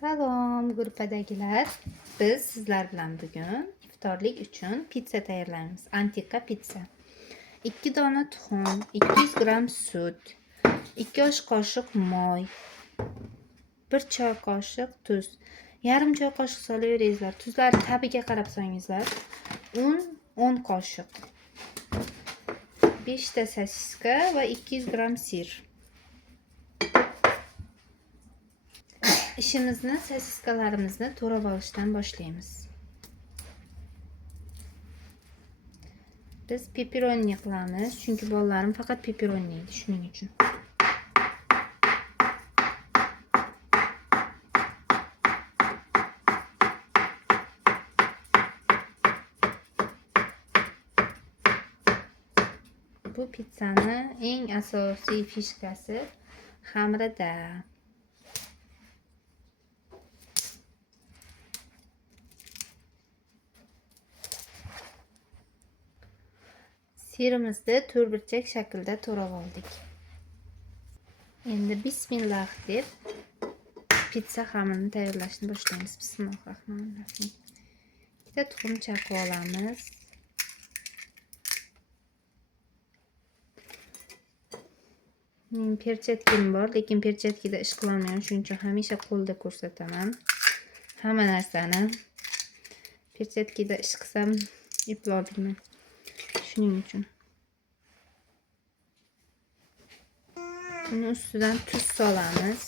Salom gruppadagilar. Biz sizlar bilan bugun iftorlik uchun pizza tayyorlaymiz. Antiqa pizza. 2 dona tuxum, 200 gram sut, 2 osh qoshiq moy, 1 choy qoshiq tuz, yarim choy qoshiq solaveringizlar. Tuzlarni tabiga qarab solingizlar. Un 10 qoshiq, 5 ta sosiska va 200 gram sir. İşimizni sosiskalarimizni to'rab olishdan boshlaymiz. Biz pepperoni qilamiz, chunki bolalarim faqat pepperoni yeydi, shuning uchun. Bu pizzani eng asosiy fishkasi xamirida. Sirimizni to'rtburchak shaklda to'rab oldik. Endi bismillah deb pizza xamirini tayyorlashni boshlaymiz. Bismillahirrohmanirrohim. Bitta tuxum chaqib olamiz. Mening perchatkim bor, lekin perchatkada ish qilolmayman, shuning uchun hamisha qo'lda ko'rsataman. Hamma narsani perchatkada ish qilsam eplolmayman. Shuning uchun. Buni ustidan tuz solamiz.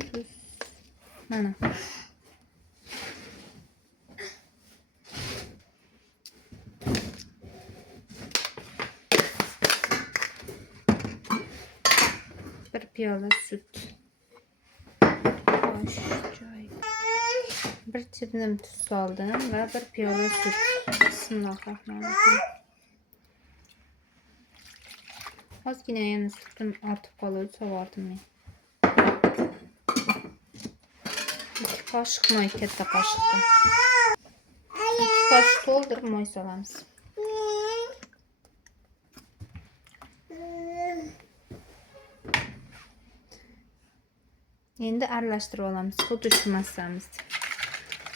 Tuz. Mana. Bir piyola sut. Bosh joy. Bir chimdim tuz soldim va bir piyola sut. Bismillahirrohmanirrohim. Ozgina yana sutim ortib qoldi, sovordim men. 2 qoshiq moy, katta qoshiqda. 2 qoshiq to'ldirib moy solamiz. Endi aralashtirib olamiz, xuddi shu massamizni.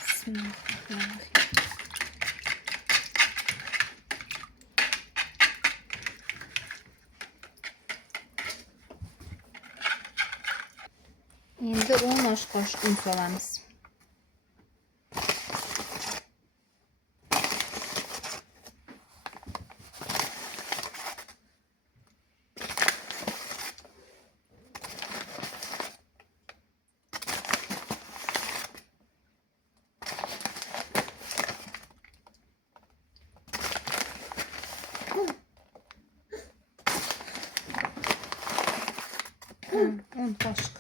Bismillahirrohmanirrohim. Endi 10 osh qoshiq un solamiz. Un qoshiq.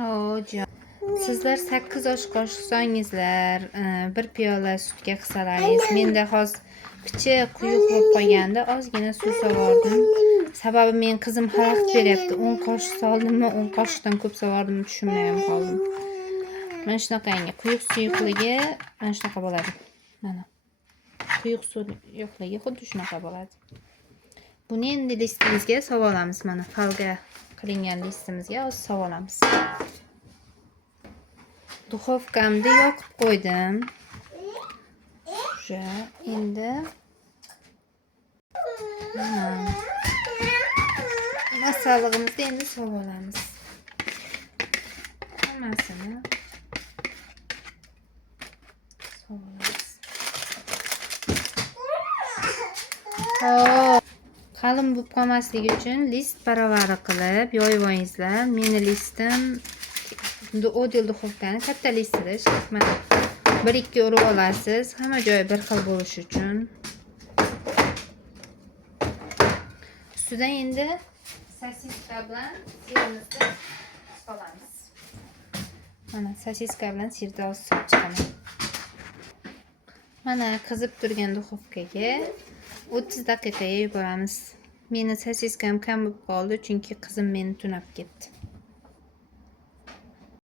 Ho'ja. Sizlar 8 osh qoshiq solingizlar, 1 piyola sutga qisalaringiz. Menda hozir picha quyuq bo'lib qolganda ozgina suv sovordim. Sababi men qizim xalaqit beryapti. 10 qoshiq soldimmi, 10 qoshiqdan ko'p sovordim, tushunmay ham qoldim. Mana shunaqangi quyuq suyuqligi mana shunaqa bo'ladi. Mana. Quyuq suyuqligi xuddi shunaqa bo'ladi. Buni endi listimizga solamiz. Mana falga qilingan listimizga hozir solamiz. Duxovkamni yoqib qo'ydim. O'sha endi masallig'imizni endi solamiz. Hammasini solamiz. Qalin bo'lib qolmasligi uchun list baravari qilib yoyib olingizlar. Meni listim odil duxovkani katta listida ishlayapman. 1-2 urib olasiz, hamma joyi bir xil bo'lishi uchun. Ustidan endi sosiska bilan sirimizni solamiz. Mana sosiska bilan sirni solib chiqaman. Mana qizib turgan duxovkaga 30 daqiqaga yuboramiz. Meni sosiskam kam bo'lib qoldi, chunki qizim meni tunab ketdi.